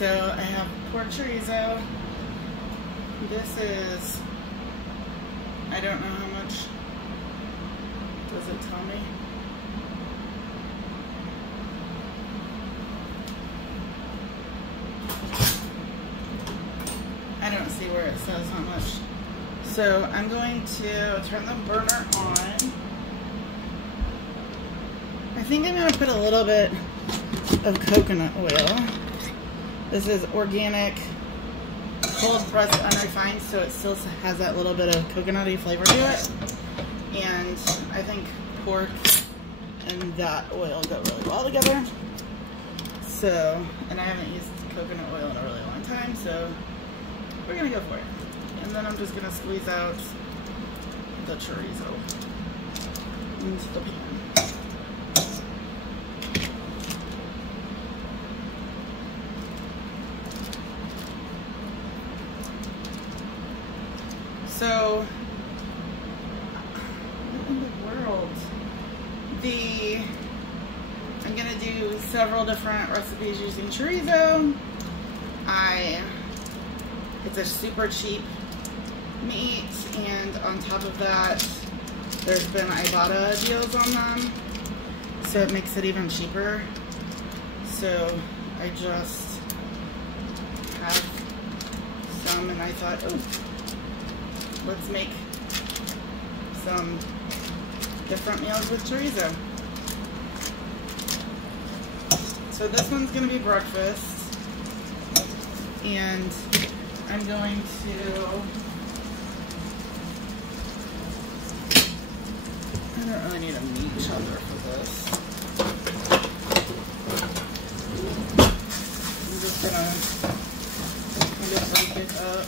So I have pork chorizo. This is, I don't know how much. Does it tell me? I don't see where it says how much. So I'm going to turn the burner on. I think I'm going to put a little bit of coconut oil. This is organic, cold pressed, unrefined, so it still has that little bit of coconutty flavor to it. And I think pork and that oil go really well together. So, and I haven't used coconut oil in a really long time, so we're gonna go for it. And then I'm just gonna squeeze out the chorizo into the pan. So, what in the world? I'm gonna do several different recipes using chorizo. It's a super cheap meat, and on top of that, there's been Ibotta deals on them, so it makes it even cheaper. So I just have some, and I thought, oh, let's make some different meals with chorizo. So this one's gonna be breakfast, and I'm going to, I don't really need a meat chopper for this. I'm just gonna kind of break it up.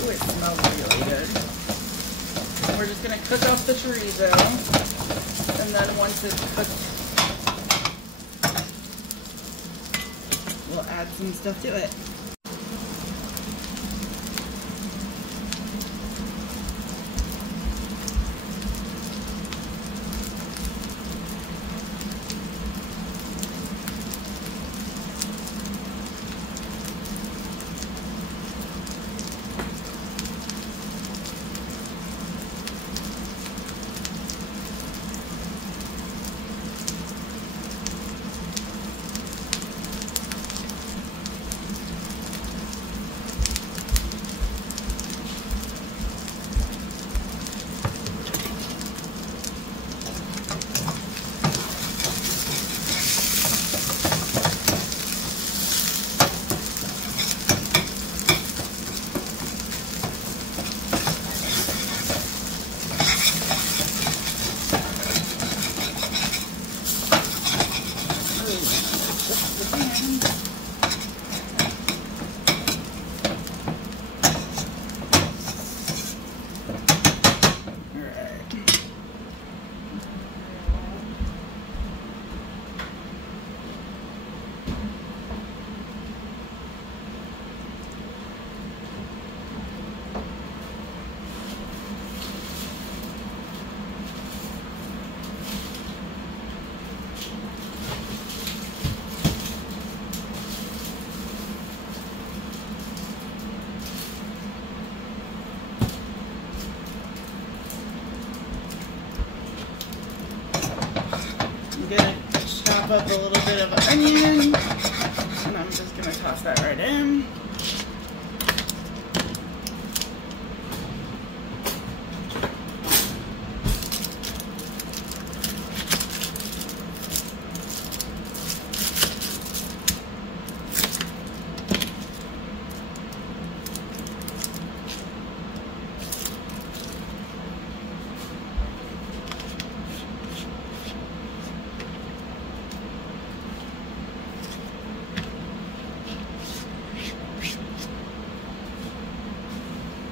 Ooh, it smells really good. And we're just gonna cook off the chorizo, and then once it's cooked, we'll add some stuff to it. I'm gonna chop up a little bit of onion, and I'm just gonna toss that right in.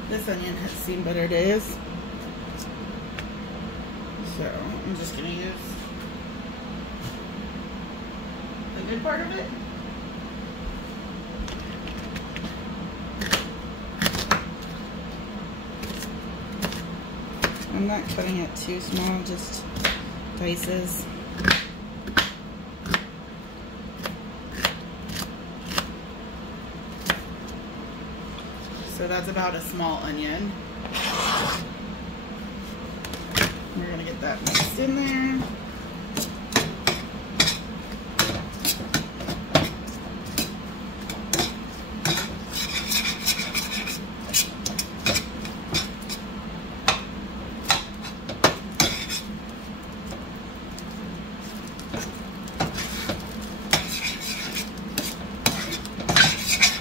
This onion has seen better days, so I'm just gonna use the good part of it. I'm not cutting it too small, just dices. So that's about a small onion. We're gonna get that mixed in there.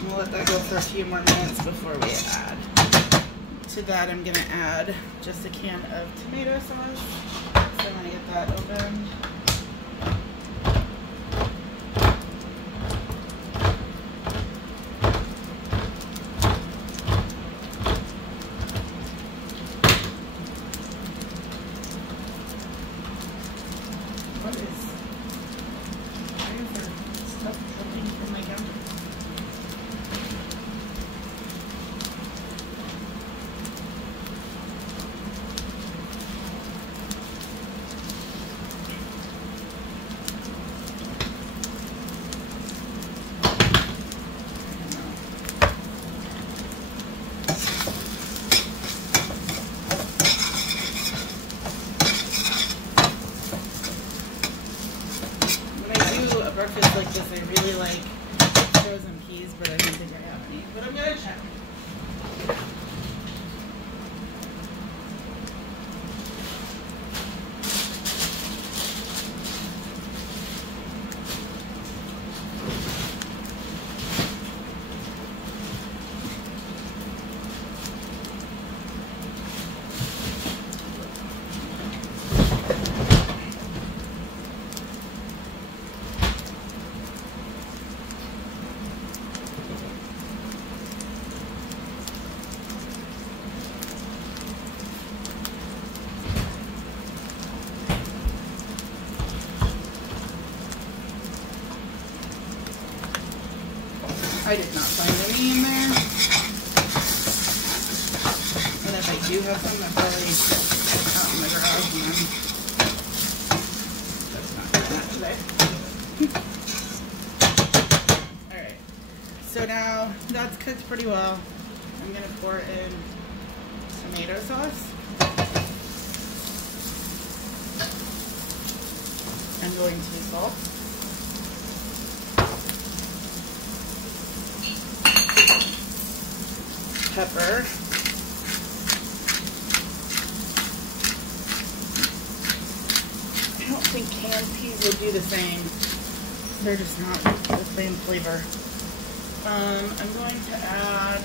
We'll let that go for a few more minutes before we add. To that, I'm gonna add just a can of tomato sauce. So I'm gonna get that opened. What is? Why is there stuff dripping from my counter? Breakfast like this, I really like frozen peas, but I don't think I have any. But I'm gonna check. I did not find any in there. And if I do have some, they're probably out in the garage. And that's not today. Alright. So now that's cooked pretty well. I'm going to pour in tomato sauce. I'm going to salt. Pepper. I don't think canned peas would do the same. They're just not the same flavor. I'm going to add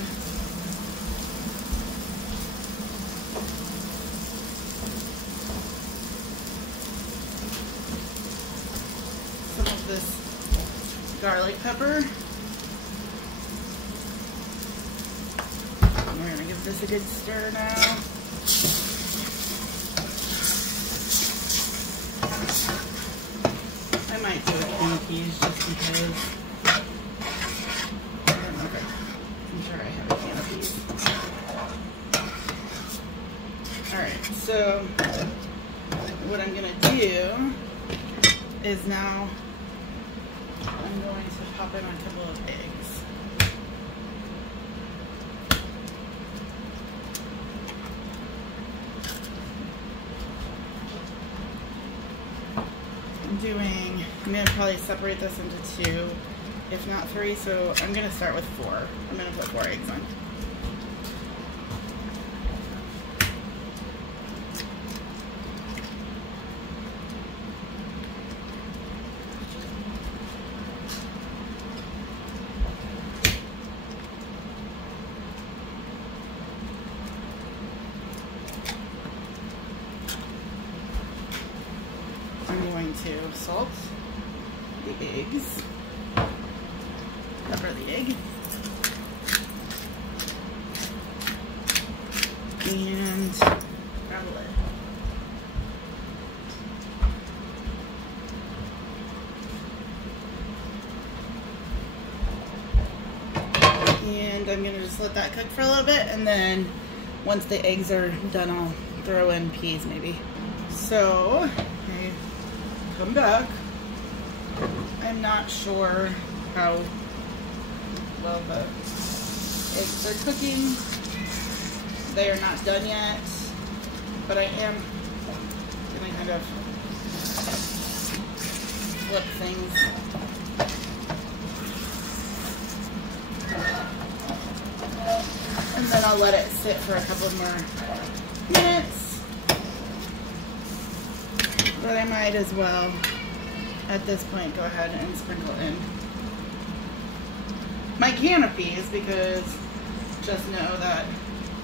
some of this garlic pepper. We're going to give this a good stir now. I might do a can of peas just because. I don't know. I'm sure I have a can of peas. Alright, so what I'm going to do is now I'm going to pop in a couple of eggs. I'm going to probably separate this into 2, if not 3, so I'm going to start with 4. I'm going to put 4 eggs on. I'm going to salt the eggs, cover the egg, and grab a lid. And I'm going to just let that cook for a little bit, and then once the eggs are done, I'll throw in peas maybe. So I come back. I'm not sure how well the eggs are cooking. They are not done yet, but I am gonna kind of flip things. And then I'll let it sit for a couple more minutes. But I might as well, at this point, go ahead and sprinkle in my can of peas, because just know that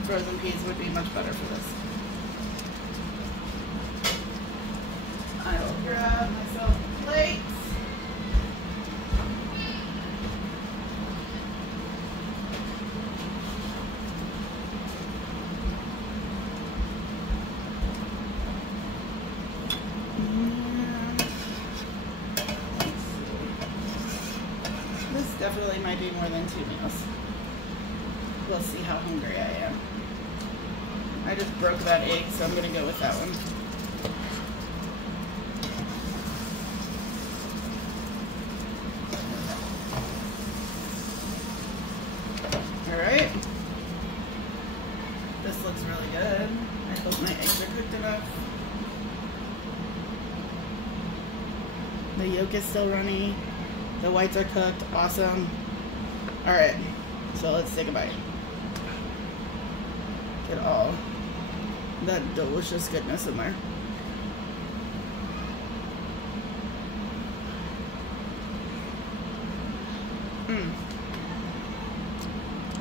frozen peas would be much better for this. I will grab myself a plate. Definitely might be more than 2 meals. We'll see how hungry I am. I just broke that egg, so I'm gonna go with that one. Alright. This looks really good. I hope my eggs are cooked enough. The yolk is still runny. The whites are cooked. Awesome. Alright, so let's take a bite. Get all that delicious goodness in there.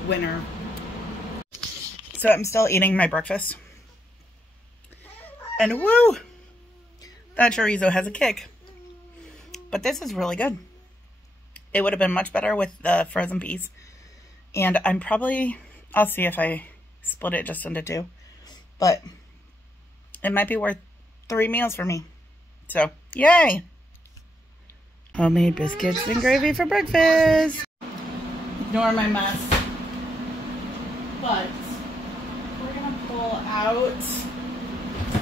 Winner. So I'm still eating my breakfast. And woo! That chorizo has a kick. But this is really good. It would have been much better with the frozen peas. And I'll see if I split it just into 2. But it might be worth 3 meals for me. So, yay! Homemade biscuits and gravy for breakfast. Ignore my mess. But we're going to pull out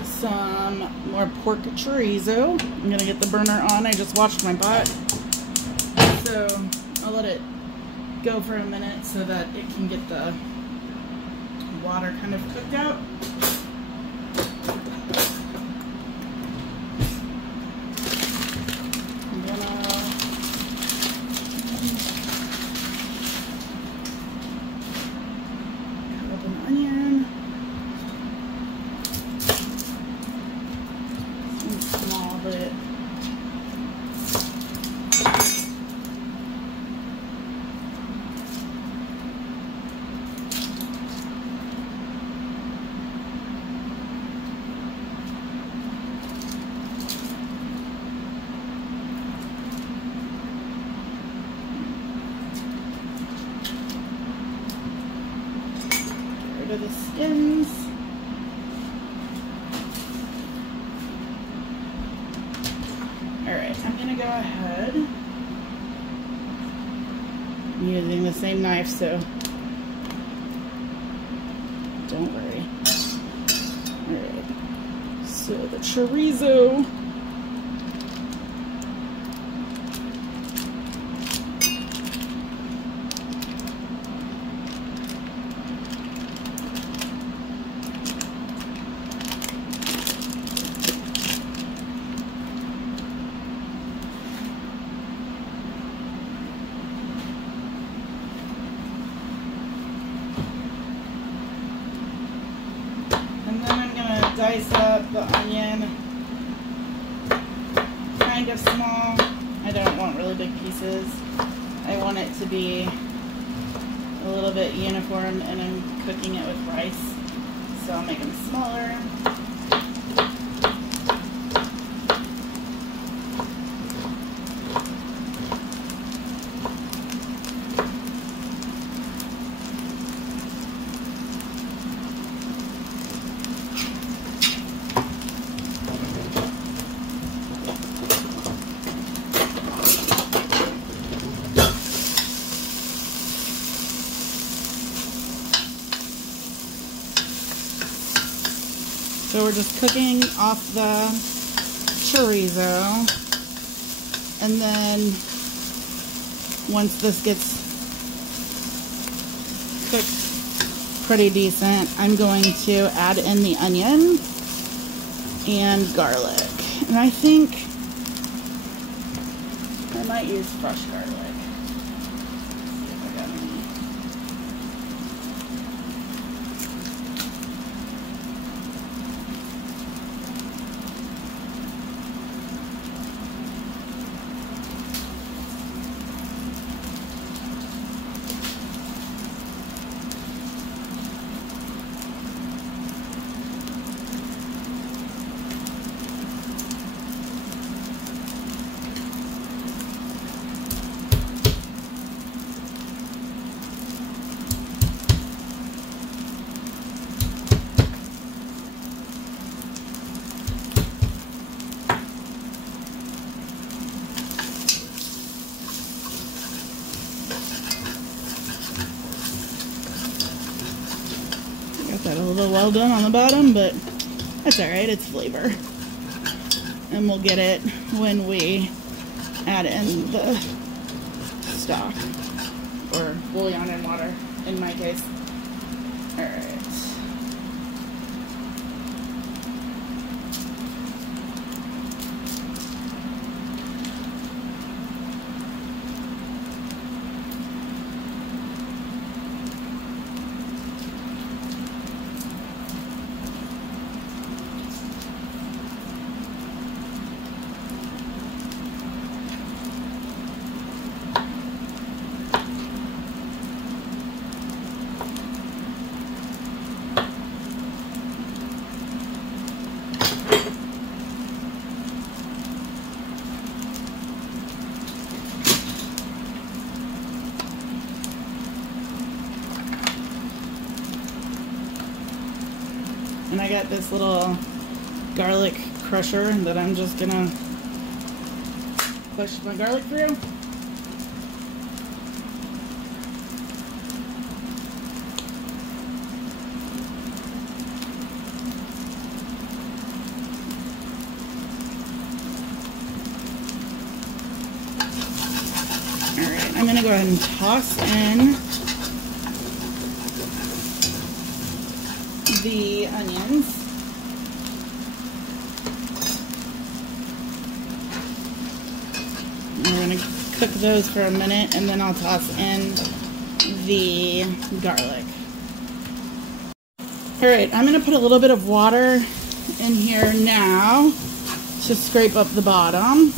some more pork chorizo. I'm going to get the burner on. I just washed my pot. So I'll let it go for a minute so that it can get the water kind of cooked out. I'm gonna cut up an onion. Some small bit. The skins. Alright, I'm gonna go ahead. I'm using the same knife, so don't worry. Alright, so the chorizo. Dice up the onion kind of small. I don't want really big pieces. I want it to be a little bit uniform, and I'm cooking it with rice, so I'll make them smaller. So we're just cooking off the chorizo. And then once this gets cooked pretty decent, I'm going to add in the onion and garlic. And I think I might use fresh garlic. See if I got any. Got a little well done on the bottom, but that's alright, it's flavor. And we'll get it when we add in the stock, or bouillon and water in my case. Alright. And I got this little garlic crusher that I'm just gonna push my garlic through. Alright, I'm gonna go ahead and toss in the onions. And we're going to cook those for a minute, and then I'll toss in the garlic. Alright, I'm going to put a little bit of water in here now to scrape up the bottom.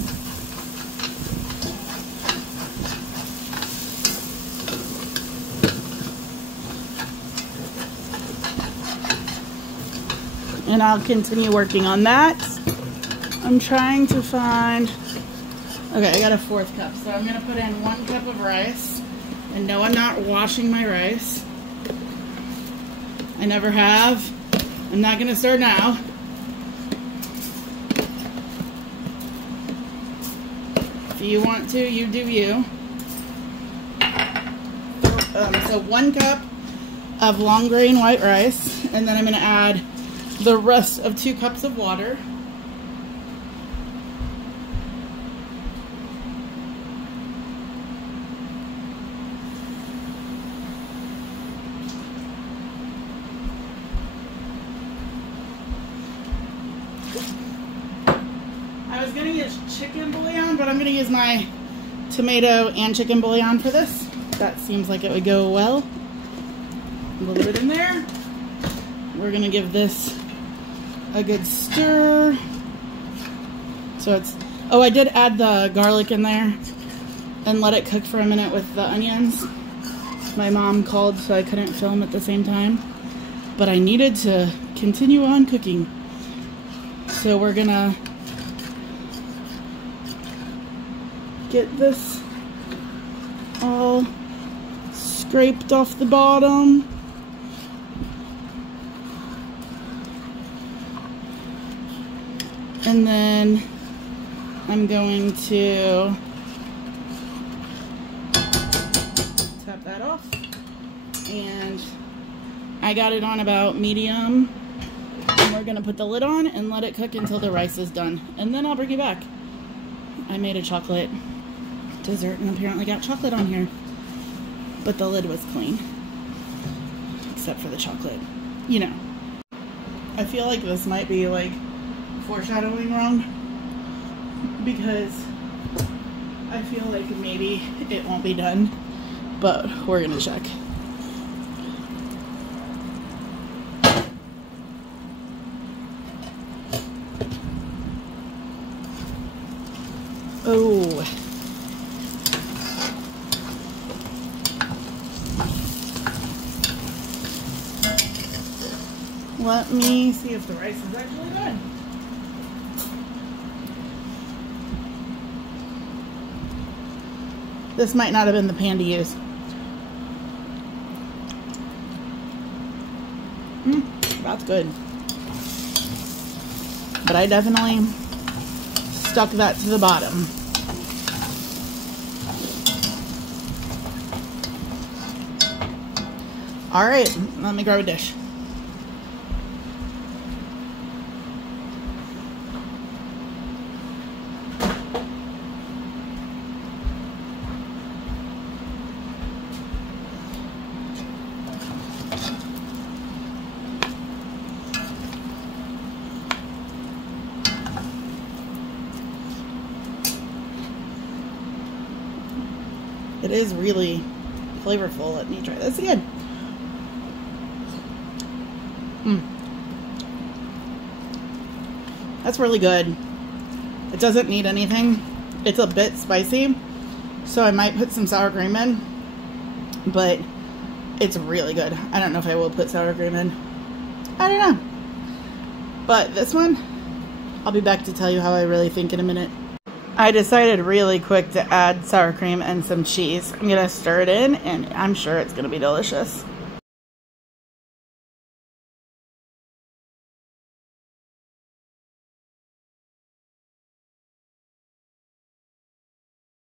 And I'll continue working on that. I'm trying to find, okay, I got a 4th cup. So I'm gonna put in 1 cup of rice. And no, I'm not washing my rice. I never have. I'm not gonna start now. If you want to, you do you. So 1 cup of long grain white rice. And then I'm gonna add the rest of 2 cups of water. I was gonna use chicken bouillon, but I'm gonna use my tomato and chicken bouillon for this. That seems like it would go well. A little bit in there. We're gonna give this a good stir. So it's, oh, I did add the garlic in there and let it cook for a minute with the onions. My mom called, so I couldn't film at the same time, but I needed to continue on cooking. So we're gonna get this all scraped off the bottom. And then I'm going to tap that off. And I got it on about medium. And we're gonna put the lid on and let it cook until the rice is done. And then I'll bring you back. I made a chocolate dessert and apparently got chocolate on here. But the lid was clean. Except for the chocolate. You know. I feel like this might be like foreshadowing wrong. Because I feel like maybe it won't be done. But we're gonna check. Oh. Let me see if the rice is actually done. This might not have been the pan to use. That's good. But I definitely stuck that to the bottom. Alright, let me grab a dish. It is really flavorful. Let me try this again. That's really good. It doesn't need anything. It's a bit spicy, so I might put some sour cream in, but it's really good. I don't know if I will put sour cream in. I don't know. But this one, I'll be back to tell you how I really think in a minute. I decided really quick to add sour cream and some cheese. I'm gonna stir it in and I'm sure it's gonna be delicious.